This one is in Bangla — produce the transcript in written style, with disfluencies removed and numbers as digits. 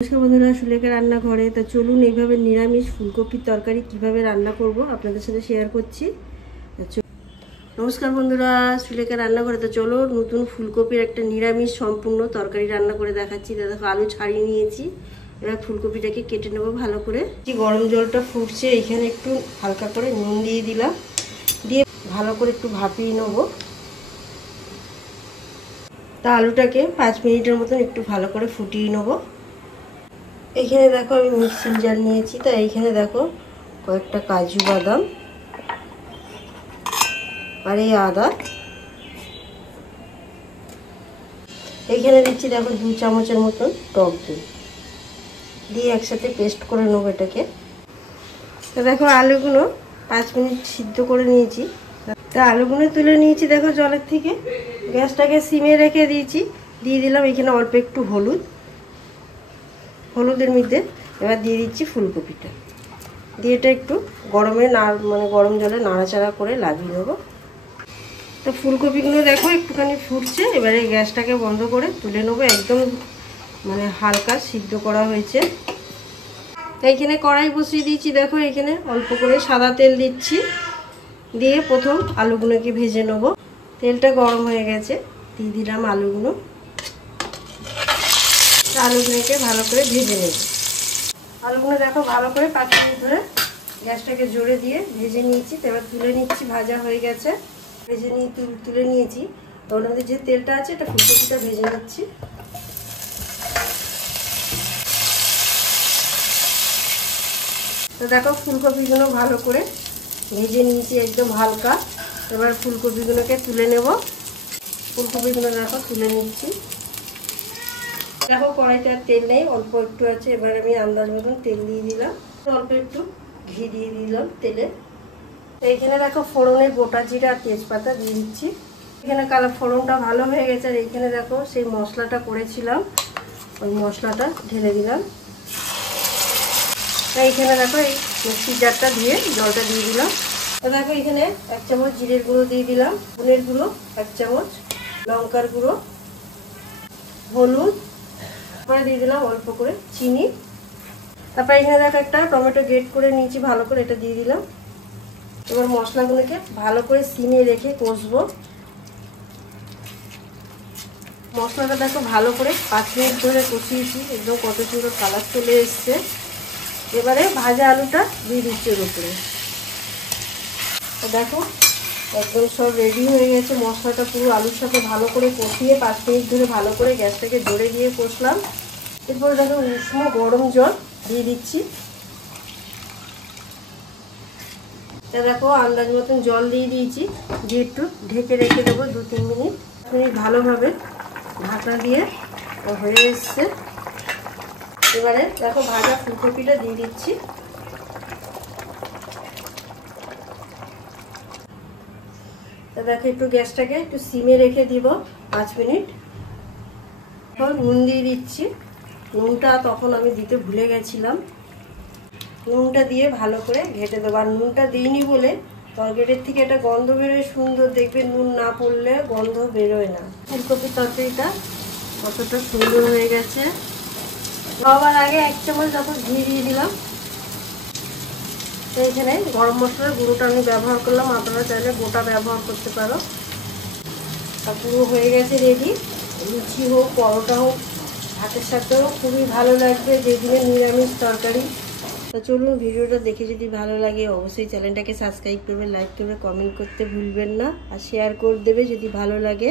নমস্কার বন্ধুরা, সুলেখা রান্নাঘরে। তো চলুন এইভাবে নিরামিষ ফুলকপির তরকারি কিভাবে রান্না করব আপনাদের সাথে শেয়ার করছি। নমস্কার বন্ধুরা, সুলেখা রান্নাঘরে। তো চলো নতুন ফুলকপির একটা নিরামিষ সম্পূর্ণ তরকারি রান্না করে দেখাচ্ছি। দেখো আলু ছাড়িয়ে নিয়েছি, এবার ফুলকপিটাকে কেটে নেবো ভালো করে। গরম জলটা ফুটছে, এখানে একটু হালকা করে নুন দিয়ে দিলাম, দিয়ে ভালো করে একটু ভাপিয়ে নেবো। তা আলুটাকে 5 মিনিটের মতন একটু ভালো করে ফুটিয়ে নেবো। এইখানে দেখো আমি মিক্সিং জার নিয়েছি, তা এইখানে দেখো কয়েকটা কাজু বাদাম আর এই আদা, এইখানে দিচ্ছি দেখো 2 চামচের মতন টক দই, দিয়ে একসাথে পেস্ট করে নেবো এটাকে। তো দেখো আলুগুলো 5 মিনিট সিদ্ধ করে নিয়েছি। তা আলুগুলো তুলে নিয়েছি দেখো জলের থেকে, গ্যাসটাকে সিমে রেখে দিয়েছি। দিয়ে দিলাম এখানে অল্প একটু হলুদের মধ্যে এবার দিয়ে দিচ্ছি ফুলকপিটা, দিয়ে এটা একটু গরম জলে নাড়াচাড়া করে লাগিয়ে নেবো। তো ফুলকপিগুলো দেখো একটুখানি ফুটছে, এবারে গ্যাসটাকে বন্ধ করে তুলে নেবো। একদম হালকা সিদ্ধ করা হয়েছে। এইখানে কড়াই বসিয়ে দিয়েছি, দেখো এখানে অল্প করে সাদা তেল দিচ্ছি, দিয়ে প্রথম আলুগুলোকে ভেজে নেবো। তেলটা গরম হয়ে গেছে, দিয়ে দিলাম আলুগুলোকে ভালো করে ভেজে নেব। আলুগুলো দেখো ভালো করে 5 মিনিট ধরে গ্যাসটাকে জোরে দিয়ে ভেজে নিয়েছি। এবার তুলে নিচ্ছি, ভাজা হয়ে গেছে, ভেজে নিয়ে তুলে নিয়েছি। তো ওর মধ্যে যে তেলটা আছে এটা ফুলকপিটা ভেজে নিচ্ছি। তো দেখো ফুলকপিগুলো ভালো করে ভেজে নিয়েছি একদম হালকা। এবার ফুলকপিগুলোকে তুলে নেব। ফুলকপিগুলো দেখো তুলে নিচ্ছি। দেখো কড়াইতে আর তেল নেই, অল্প একটু আছে। এবার আমি আন্দাজ মতন তেল দিয়ে দিলাম, অল্প একটু ঘি দিয়ে দিলাম তেলে। এইখানে দেখো ফোড়নে গোটা জিরা আর তেজপাতা দিয়ে দিচ্ছি। এখানে ফোড়নটা ভালো হয়ে গেছে। আর এইখানে দেখো সেই মশলাটা করেছিলাম, ওই মশলাটা ঢেলে দিলাম। এইখানে দেখো এই মিক্সির জারটা দিয়ে জলটা দিয়ে দিলাম। তো দেখো এখানে 1 চামচ জিরের গুঁড়ো দিয়ে দিলাম, ধনের গুঁড়ো 1 চামচ, লঙ্কার গুঁড়ো, হলুদ, তারপরে দিয়ে দিলাম অল্প করে চিনি। তারপরে এখানে দেখো একটা টমেটো গ্রেট করে নিয়েছি ভালো করে, এটা দিয়ে দিলাম। এবার মশলাগুলোকে ভালো করে সিমে রেখে কষবো। মশলাটা দেখো ভালো করে 5 মিনিট ধরে কষিয়েছি, একদম কত সুন্দর কালার চলে এসছে। এবারে ভাজা আলুটা দিয়ে দিচ্ছি ওর উপরে। দেখো একদম সব রেডি হয়ে গেছে। মশলাটা পুরো আলুর সাথে ভালো করে কষিয়ে 5 মিনিট ধরে ভালো করে গ্যাসটাকে জোরে দিয়ে কষলাম। এরপরে দেখো উষ্ণ গরম জল দিয়ে দিচ্ছি। তা দেখো আন্দাজ মতন জল দিয়ে দিয়েছি, দিয়ে একটু ঢেকে রেখে দেবো 2-3 মিনিট। ভালোভাবে ঢাকা দিয়ে হয়ে এসছে। এবারে দেখো ভাজা ফুলকপিটা দিয়ে দিচ্ছি। তা দেখো একটু গ্যাসটাকে একটু সিমে রেখে দিব 5 মিনিট। নুন দিয়ে দিচ্ছি। নুনটা তখন আমি দিতে ভুলে গেছিলাম, নুনটা দিয়ে ভালো করে ঘেটে দেবো। আর নুনটা দিইনি বলে তরকারির থেকে একটা গন্ধ বেরোয় সুন্দর, দেখবে নুন না পড়লে গন্ধ বেরোয় না। ফুলকপির তরকারিটা কতটা সুন্দর হয়ে গেছে। সবার আগে 1 চামচ যখন ঘি দিয়ে দিলাম। তো এখানে গরম মশলার গুঁড়োটা আমি ব্যবহার করলাম, আপনারা চাইলে গোটা ব্যবহার করতে পারো। আর পুরো হয়ে গেছে রেডি। লুচি হোক, পরোটা হোক, ভাতের সাথেও খুবই ভালো লাগবে, যেদিনে নিরামিষ তরকারি। তো চলুন ভিডিওটা দেখে যদি ভালো লাগে অবশ্যই চ্যানেলটাকে সাবস্ক্রাইব করবে, লাইক করবে, কমেন্ট করতে ভুলবেন না, আর শেয়ার করে দেবে যদি ভালো লাগে।